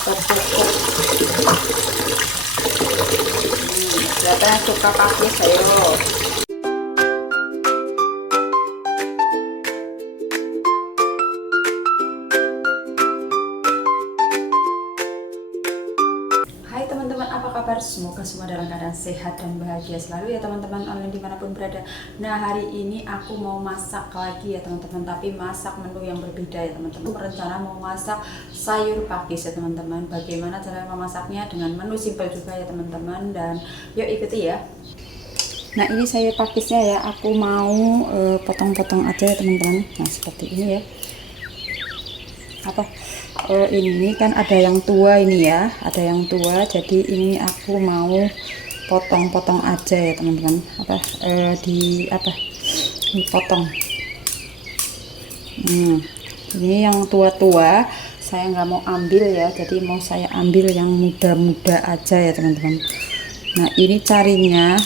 atau pupuk. Siapa yang suka pakis, ayo. Hai teman-teman, apa kabar? Semoga semua dalam keadaan sehat dan bahagia selalu ya teman-teman online dimanapun berada. Nah, hari ini aku mau masak lagi ya teman-teman, tapi masak menu yang berbeda ya teman-teman. Berencana mau masak sayur pakis ya teman-teman. Bagaimana cara memasaknya dengan menu simpel juga ya teman-teman, dan yuk ikuti ya. Nah, ini sayur pakisnya ya, aku mau potong-potong aja ya teman-teman. Nah, seperti ini ya. Ini kan ada yang tua ini ya, ada yang tua, jadi ini aku mau potong-potong aja ya teman-teman. Dipotong. Ini yang tua-tua saya nggak mau ambil ya, jadi mau saya ambil yang muda-muda aja ya teman-teman. Nah, ini carinya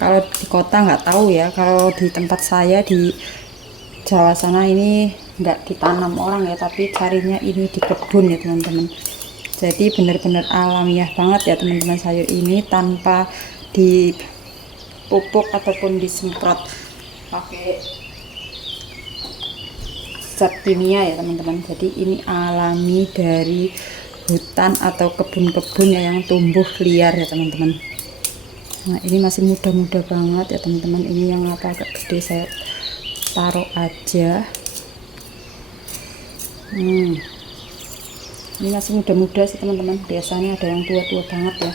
kalau di kota nggak tahu ya, kalau di tempat saya di Jawa sana ini nggak ditanam orang ya, tapi carinya ini di kebun ya teman-teman. Jadi benar-benar alamiah banget ya teman-teman, sayur ini tanpa dipupuk ataupun disemprot pakai zat kimia ya teman-teman. Jadi ini alami dari hutan atau kebun-kebun yang tumbuh liar ya teman-teman. Nah, ini masih muda-muda banget ya teman-teman. Ini yang agak gede saya taruh aja. Ini masih muda-muda sih teman-teman, biasanya ada yang tua-tua banget ya.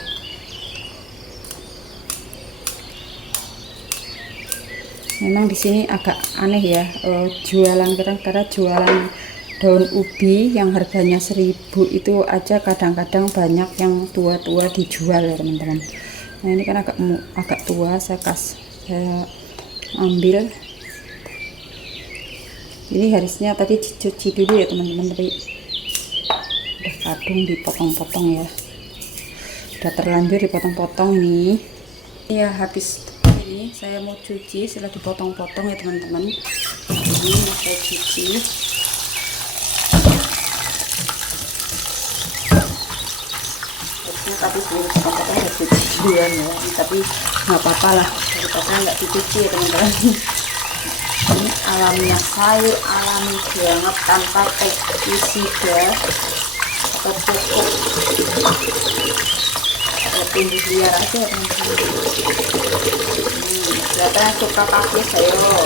Memang di sini agak aneh ya, jualan karena jualan daun ubi yang harganya 1000 itu aja kadang-kadang banyak yang tua-tua dijual ya teman-teman. Nah, ini kan agak tua, saya ambil. Ini harusnya tadi dicuci dulu ya teman-teman, tapi udah kadung dipotong-potong ya, udah terlanjur dipotong-potong nih ya. Habis ini saya mau cuci setelah dipotong-potong ya teman-teman. Ini mau saya cuci. Harusnya tadi sebelum potong saya cuci duluan ya, tapi nggak apa-apa lah, daripada nggak dicuci ya teman-teman. Ini alamiah, sayur alami banget tanpa pestisida atau pupuk atau tumbuh liar aja teman-teman. Siapa yang suka pakis, ayo.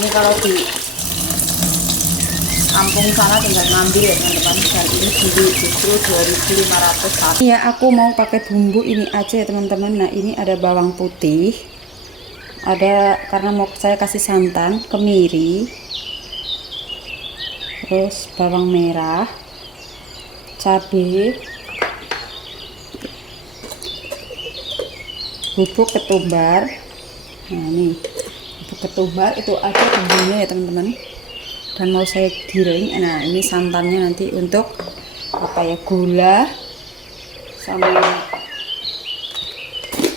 Ini kalau di kampung sana tinggal ngambil ya teman-teman, dan ini beli justru 2.500. Ya, aku mau pakai bumbu ini aja ya teman-teman. Nah, ini ada bawang putih, ada karena mau saya kasih santan, kemiri, terus bawang merah, cabai, bubuk ketumbar. Nah, ini bubuk ketumbar itu ada bumbunya ya teman-teman, dan mau saya giling. Nah, ini santannya nanti untuk gula sama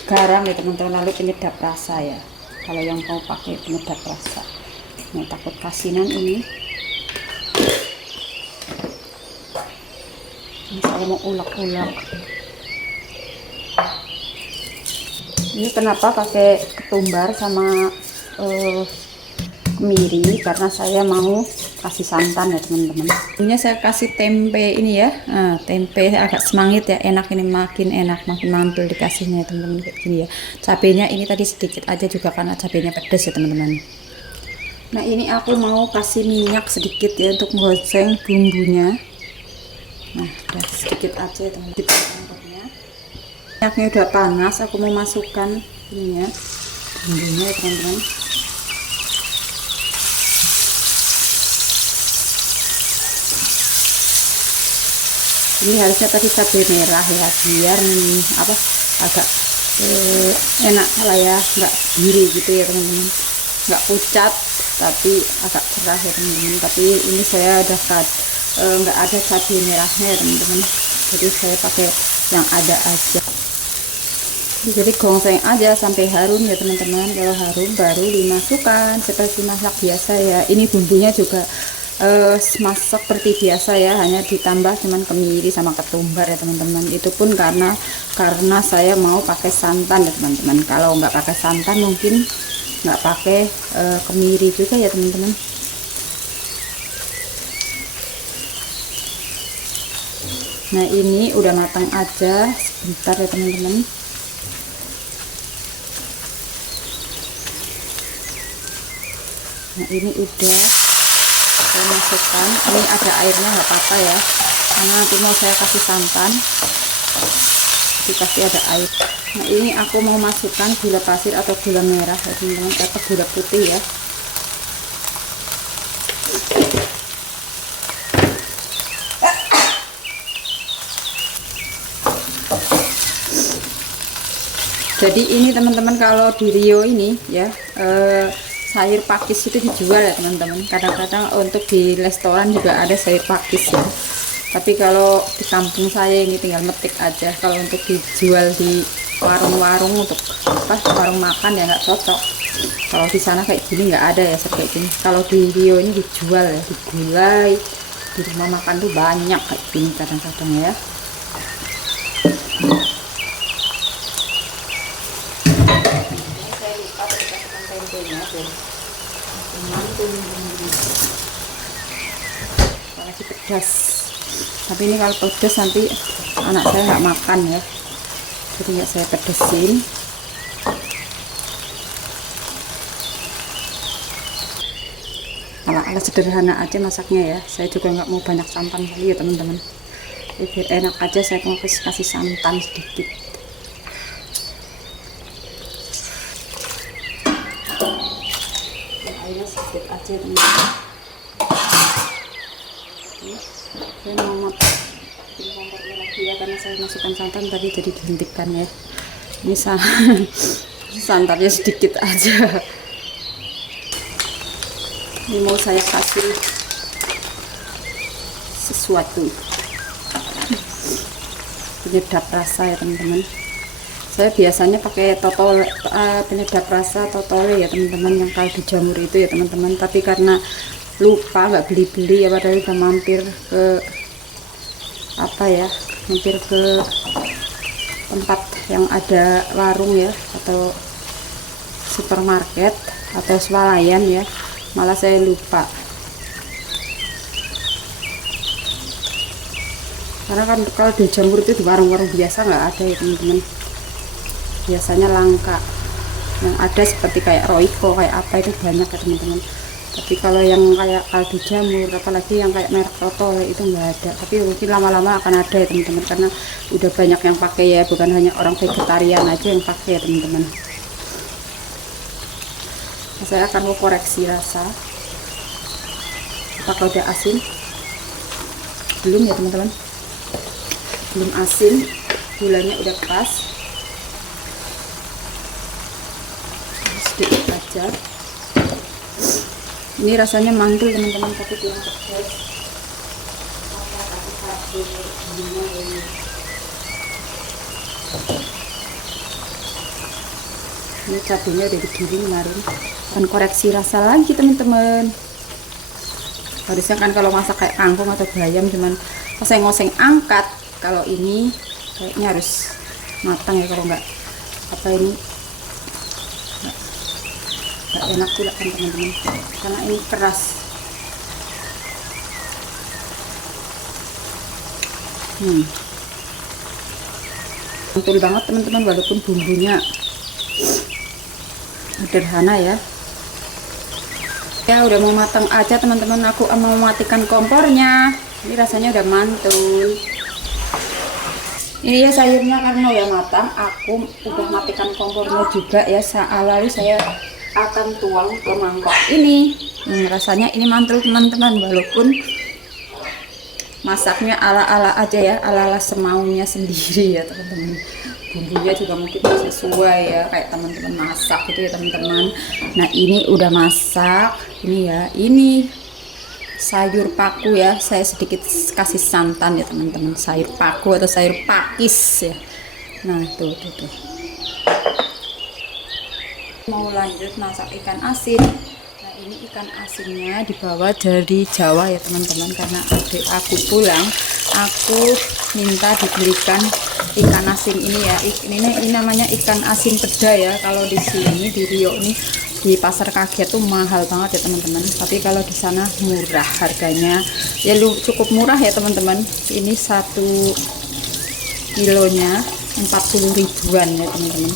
garam ya teman-teman, lalu penyedap rasa ya kalau yang mau pakai penyedap rasa. Nah, takut kasinan ini saya mau ulek-ulek. Ini kenapa pakai ketumbar sama kemiri, karena saya mau kasih santan ya teman-teman. Ini saya kasih tempe ini ya. Nah, tempe agak semangit ya, enak ini, makin enak, makin mantul dikasihnya ya teman-teman, kayak gini ya. Cabenya ini tadi sedikit aja juga karena cabenya pedas ya teman-teman. Nah, ini aku mau kasih minyak sedikit ya untuk menggoseng bumbunya. Nah, udah sedikit aja ya teman-teman. Minyaknya udah panas, aku mau masukkan ini ya, bumbunya ya teman-teman. Ini harusnya tadi cabai merah ya, biar agak enak lah ya, nggak biru gitu ya teman-teman, nggak pucat tapi agak cerah ya teman-teman. Tapi ini saya udah nggak ada cabai merahnya ya teman-teman, jadi saya pakai yang ada aja. Jadi gongseng aja sampai harum ya teman-teman. Kalau harum baru dimasukkan seperti masak biasa ya. Ini bumbunya juga masak seperti biasa ya, hanya ditambah cuman kemiri sama ketumbar ya teman-teman. Itu pun karena saya mau pakai santan ya teman-teman. Kalau nggak pakai santan mungkin nggak pakai kemiri juga ya teman-teman. Nah ini udah matang aja, sebentar ya teman-teman. Nah ini udah saya masukkan, ini ada airnya nggak apa-apa ya, karena nanti mau saya kasih santan dikasih ada air. Nah ini aku mau masukkan gula pasir atau gula merah ya teman-teman, atau gula putih ya. Jadi ini teman-teman, kalau di Rio ini ya sayur pakis itu dijual ya teman-teman. Kadang-kadang untuk di restoran juga ada sayur pakis ya. Tapi kalau di kampung saya ini tinggal metik aja. Kalau untuk dijual di warung-warung untuk warung makan ya nggak cocok. Kalau di sana kayak gini nggak ada ya seperti ini. Kalau di Rio ini dijual ya, digulai. Di rumah makan tuh banyak kayak gini kadang-kadang ya. Kasih pedas, tapi ini kalau pedas nanti anak saya nggak makan ya, jadi nggak saya pedesin. Ala-ala sederhana aja masaknya ya, saya juga nggak mau banyak santan kali ya teman-teman. Biar enak aja saya mau kasih santan sedikit. Airnya sedikit aja teman-teman. Saya mau motong kompornya lagi ya, karena saya masukkan santan tadi jadi dihentikan ya. Ini santannya sedikit aja. Ini mau saya kasih sesuatu penyedap rasa ya teman-teman. Saya biasanya pakai penyedap rasa totole ya teman-teman, yang kaldu jamur itu ya teman-teman. Tapi karena lupa nggak beli-beli ya, padahal udah mampir ke mampir ke tempat yang ada warung ya, atau supermarket atau swalayan ya, malah saya lupa. Karena kan kalau di jamur itu di warung-warung biasa nggak ada ya teman-teman, biasanya langka. Yang ada seperti kayak Royco kayak apa itu banyak ya teman-teman. Tapi kalau yang kayak kaldu jamur, apalagi yang kayak merek Totole itu nggak ada. Tapi mungkin lama-lama akan ada ya teman-teman, karena udah banyak yang pakai ya, bukan hanya orang vegetarian aja yang pakai ya teman-teman. Nah, saya akan mau koreksi rasa. Apakah udah asin? Belum ya teman-teman, belum asin, gulanya udah pas, sedikit aja. Ini rasanya mantul teman-teman, tapi kurang pedas. Ini cabenya udah digiling kemarin. Akan koreksi rasa lagi teman-teman. Harusnya kan kalau masak kayak kangkung atau bayam cuman oseng-oseng angkat. Kalau ini kayaknya harus matang ya, kalau nggak ini nggak enak pula kan teman-teman, karena ini keras. Mantul banget teman-teman, walaupun bumbunya sederhana ya. Ya udah mau matang aja teman-teman, aku mau matikan kompornya. Ini rasanya udah mantul. Ini ya sayurnya karena udah matang, aku udah matikan kompornya juga ya. Lalu saya akan tuang ke mangkok ini. Rasanya ini mantul teman-teman, walaupun masaknya ala-ala aja ya, ala-ala semaunya sendiri ya teman-teman. Bumbunya juga mungkin sesuai ya kayak teman-teman masak gitu ya teman-teman. Nah ini udah masak, ini ya, ini sayur paku ya, saya sedikit kasih santan ya teman-teman, sayur paku atau sayur pakis ya. Nah tuh. Mau lanjut masak ikan asin. Nah ini ikan asinnya dibawa dari Jawa ya teman-teman, karena adik aku pulang, aku minta dibelikan ikan asin ini ya. Ini namanya ikan asin peda ya. Kalau di sini di Riau ini di pasar kaget tuh mahal banget ya teman-teman, tapi kalau di sana murah harganya ya, cukup murah ya teman-teman. Ini 1 kilonya 40 ribuan ya teman-teman.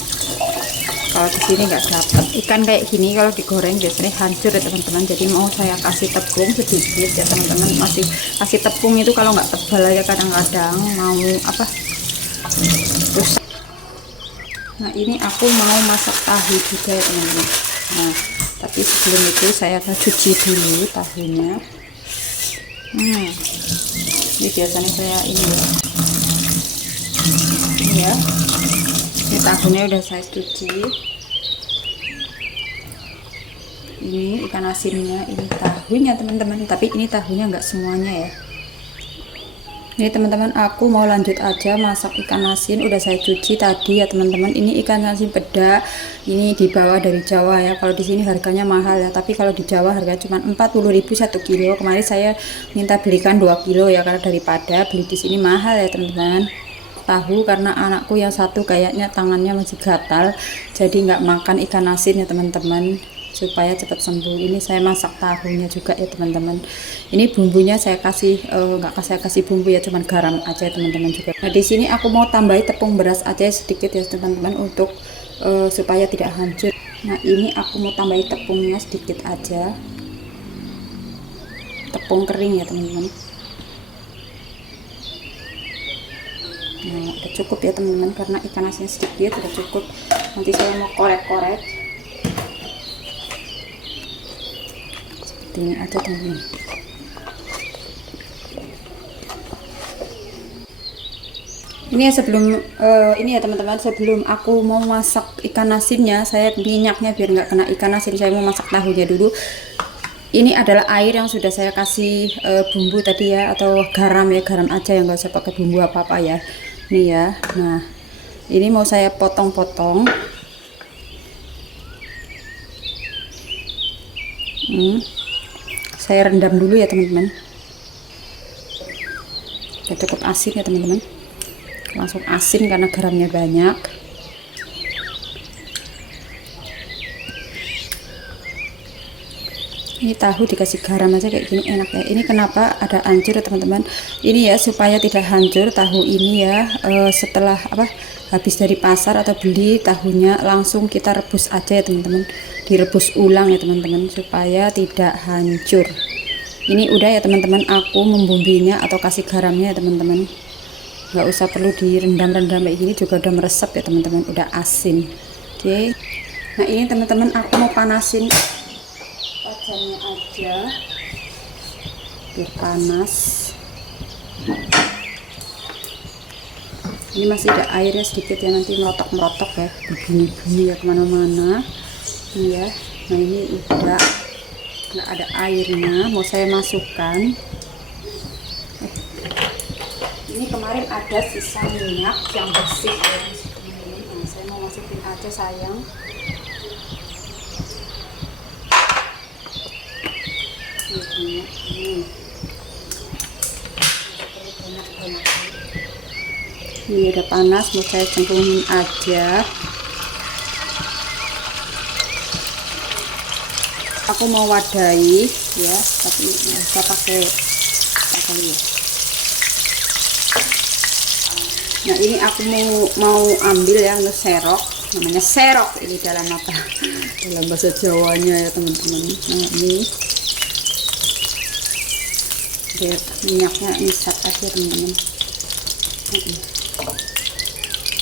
Kalau di sini nggak dapat ikan kayak gini, kalau digoreng biasanya hancur ya teman-teman. Jadi mau saya kasih tepung sedikit ya teman-teman. Masih kasih tepung itu kalau nggak tebal aja kadang-kadang mau apa terus. Nah ini aku mau masak tahu juga ya teman-teman. Nah tapi sebelum itu saya akan cuci dulu tahunya. Ini biasanya saya ini ya, ini tahunya udah saya cuci. Ini ikan asinnya, ini tahunya teman-teman, tapi ini tahunya nggak semuanya ya. Ini teman-teman, aku mau lanjut aja masak ikan asin. Udah saya cuci tadi ya teman-teman. Ini ikan asin peda, ini dibawa dari Jawa ya. Kalau di sini harganya mahal ya, tapi kalau di Jawa harganya cuma 40.000 1 kilo. Kemarin saya minta belikan 2 kilo ya, karena daripada beli di sini mahal ya teman-teman. Tahu karena anakku yang satu kayaknya tangannya masih gatal, jadi nggak makan ikan asin ya teman-teman, supaya cepat sembuh. Ini saya masak tahunya juga ya teman-teman. Ini bumbunya saya kasih nggak saya kasih bumbu ya, cuman garam aja teman-teman juga. Nah di sini aku mau tambahin tepung beras aja sedikit ya teman-teman, untuk supaya tidak hancur. Nah ini aku mau tambahin tepungnya sedikit aja, tepung kering ya teman-teman. Nah udah cukup ya teman-teman, karena ikan asin sedikit udah cukup. Nanti saya mau korek-korek seperti ini aja teman-teman. Ini ya sebelum ini ya teman-teman, sebelum aku mau masak ikan asinnya, saya minyaknya biar nggak kena ikan asin, saya mau masak tahunya dulu. Ini adalah air yang sudah saya kasih bumbu tadi ya, atau garam ya, garam aja yang nggak usah pakai bumbu apa-apa ya. Nih ya. Nah ini mau saya potong-potong. Saya rendam dulu ya teman-teman. Udah cukup asin ya teman-teman, langsung asin karena garamnya banyak. Ini tahu dikasih garam aja kayak gini enak ya. Ini kenapa ada hancur ya teman-teman, ini ya supaya tidak hancur tahu ini ya. Setelah habis dari pasar atau beli tahunya, langsung kita rebus aja ya teman-teman, direbus ulang ya teman-teman, supaya tidak hancur. Ini udah ya teman-teman, aku membumbuinya atau kasih garamnya ya teman-teman, nggak usah perlu direndam-rendam kayak gini juga udah meresap ya teman-teman, udah asin. Oke. Nah ini teman-teman, aku mau panasin wajannya aja biar panas. Ini masih ada airnya sedikit ya, nanti melotok-melotok ya, berbunyi-bunyi ya kemana-mana. Iya. Nah ini udah nggak ada airnya, mau saya masukkan. Ini kemarin ada sisa minyak yang bersih ya. Nah, saya mau masukin aja sayang. Ini udah panas, mau saya cemplungin aja. Aku mau wadahi ya, tapi bisa pakai kali ya. Nah ini aku mau ambil yang serok, namanya serok ini dalam bahasa Jawanya ya teman-teman. Nah ini biar minyaknya isap aja teman-teman.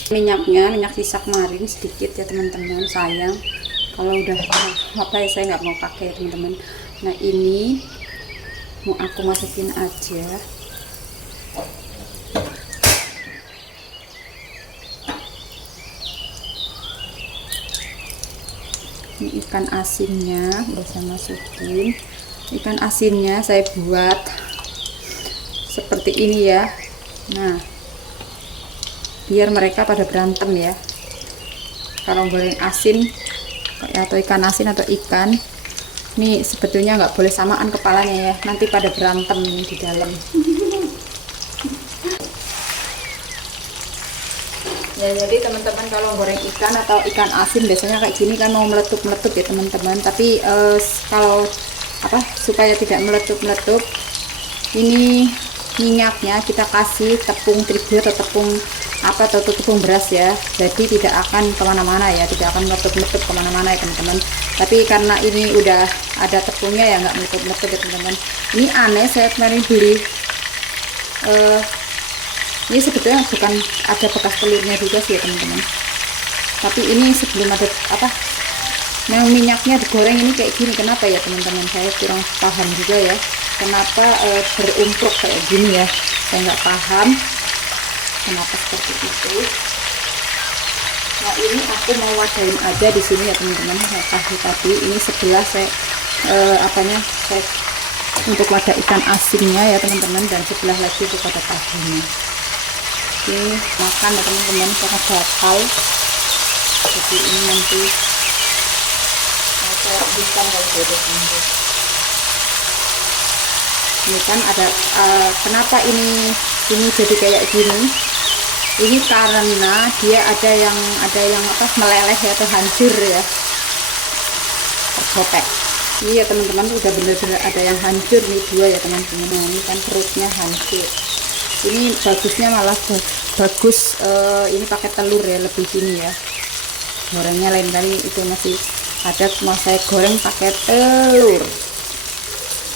Minyak sisa kemarin sedikit ya teman-teman, sayang kalau udah apa ya, saya nggak mau pakai ya teman-teman. Nah ini mau aku masukin aja. Ini ikan asinnya udah saya masukin. Ikan asinnya saya buat seperti ini ya. Nah biar mereka pada berantem ya. Kalau goreng asin atau ikan asin atau ikan Ini sebetulnya nggak boleh samaan kepalanya ya, nanti pada berantem di dalam. Ya, jadi teman-teman kalau goreng ikan atau ikan asin biasanya kayak gini kan mau meletup-meletup ya teman-teman. Tapi kalau supaya tidak meletup-meletup, ini minyaknya kita kasih tepung terigu atau tepung beras ya. Jadi tidak akan kemana-mana ya, tidak akan meletup-meletup kemana-mana ya teman-teman. Tapi karena ini udah ada tepungnya ya, nggak meletup-meletup ya teman-teman. Ini aneh, saya kemarin beli. Ini sebetulnya bukan ada bekas telurnya juga sih ya teman-teman. Tapi ini sebelum ada yang minyaknya digoreng ini kayak gini, kenapa ya teman-teman? Saya kurang paham juga ya. Kenapa berumpluk kayak gini ya? Saya nggak paham kenapa seperti itu. Nah ini aku mau wadahin aja di sini ya teman-teman. Nah, tadi ini sebelah saya saya untuk wadah ikan asinnya ya teman-teman, dan sebelah lagi untuk wadah tahunya. Oke, makan ya teman-teman, karena gatal. Jadi ini nanti saya habiskan kalau sudah sembuh. Ini kan ada kenapa ini jadi kayak gini? Ini karena dia ada yang meleleh ya, atau hancur ya, tercopek. Ini ya teman-teman, udah bener-bener ada yang hancur nih, dua ya teman-teman. Nah, ini kan perutnya hancur. Ini bagusnya malah bagus ini pakai telur ya, lebih gini ya. Gorengnya lain kali itu masih ada, mau saya goreng pakai telur.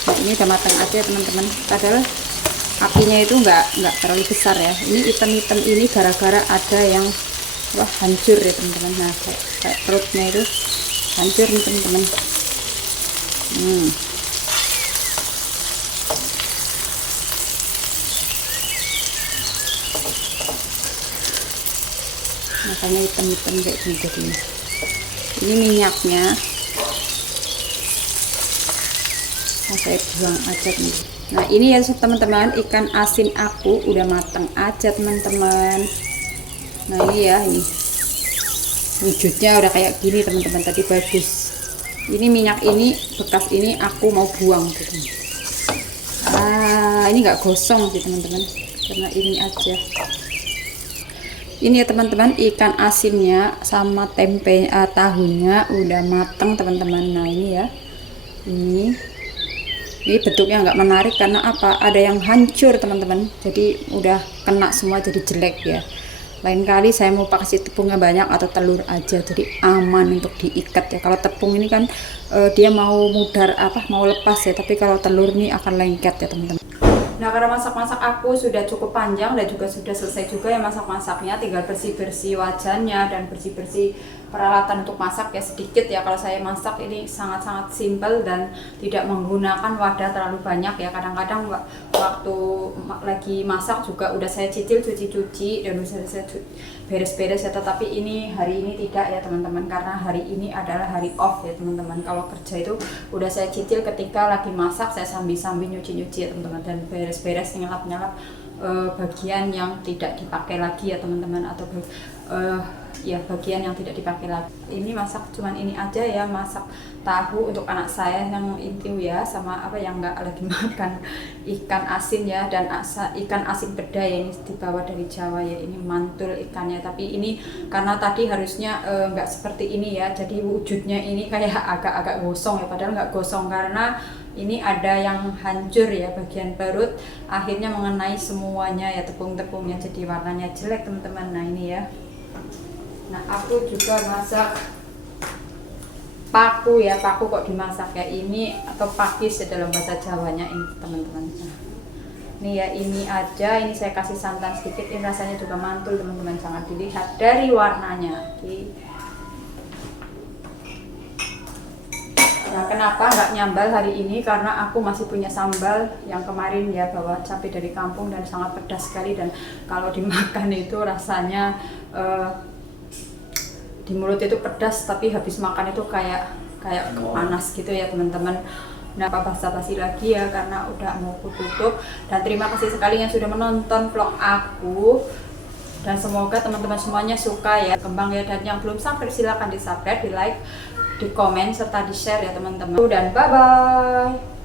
Nah ini udah matang aja teman-teman, padahal apinya itu nggak terlalu besar ya. Ini hitam-hitam ini gara-gara ada yang hancur ya teman-teman. Nah kayak perutnya itu hancur nih teman-teman. Makanya hitam-hitam kayak gini jadinya. Ini minyaknya saya buang aja teman-teman. Nah ini ya teman-teman, ikan asin aku udah matang aja teman-teman. Nah ini ya, ini wujudnya udah kayak gini teman-teman, tadi bagus. Ini minyak ini bekas ini aku mau buang gitu. Ini nggak gosong sih teman-teman, karena ini aja. Ini ya teman-teman, ikan asinnya sama tempe tahunya udah matang teman-teman. Nah ini ya, ini bentuknya nggak menarik karena apa? Ada yang hancur teman-teman, jadi udah kena semua, jadi jelek ya. Lain kali saya mau kasih tepungnya banyak atau telur aja, jadi aman untuk diikat ya. Kalau tepung ini kan dia mau mudar mau lepas ya, tapi kalau telur ini akan lengket ya teman-teman. Nah karena masak-masak aku sudah cukup panjang dan juga sudah selesai juga ya masak-masaknya, tinggal bersih-bersih wajannya dan bersih-bersih peralatan untuk masak ya, sedikit ya. Kalau saya masak ini sangat-sangat simpel dan tidak menggunakan wadah terlalu banyak ya. Kadang-kadang waktu lagi masak juga udah saya cicil cuci-cuci dan udah saya beres-beres ya, tetapi ini hari ini tidak ya teman-teman, karena hari ini adalah hari off ya teman-teman. Kalau kerja itu udah saya cicil ketika lagi masak, saya sambil-sambil nyuci-nyuci ya teman-teman, dan beres-beres nyelap-nyelap bagian yang tidak dipakai lagi ya teman-teman, atau ya bagian yang tidak dipakai lagi. Ini masak cuman ini aja ya, masak tahu untuk anak saya yang intiu ya, sama yang nggak lagi makan ikan asin ya, dan ikan asin peda ya, ini dibawa dari Jawa ya, ini mantul ikannya. Tapi ini karena tadi harusnya nggak seperti ini ya, jadi wujudnya ini kayak agak-agak gosong ya, padahal nggak gosong karena ini ada yang hancur ya bagian perut, akhirnya mengenai semuanya ya tepung-tepungnya, jadi warnanya jelek teman-teman. Nah ini ya. Nah aku juga masak paku ya, paku kok dimasak ya, ini atau pakis ya dalam bahasa Jawanya ini teman-teman. Nah, ini ya, ini aja, ini saya kasih santan sedikit, ini rasanya juga mantul teman-teman, jangan dilihat dari warnanya. Oke. Nah, kenapa nggak nyambal hari ini? Karena aku masih punya sambal yang kemarin ya, bawa cabai dari kampung dan sangat pedas sekali, dan kalau dimakan itu rasanya di mulut itu pedas, tapi habis makan itu kayak panas gitu ya teman-teman. Nah, basa-basi lagi ya karena udah mau aku tutup, dan terima kasih sekali yang sudah menonton vlog aku, dan semoga teman-teman semuanya suka ya, kembang ya, dan yang belum subscribe silahkan di subscribe, di like, di komen serta di share ya teman-teman. Dan bye bye.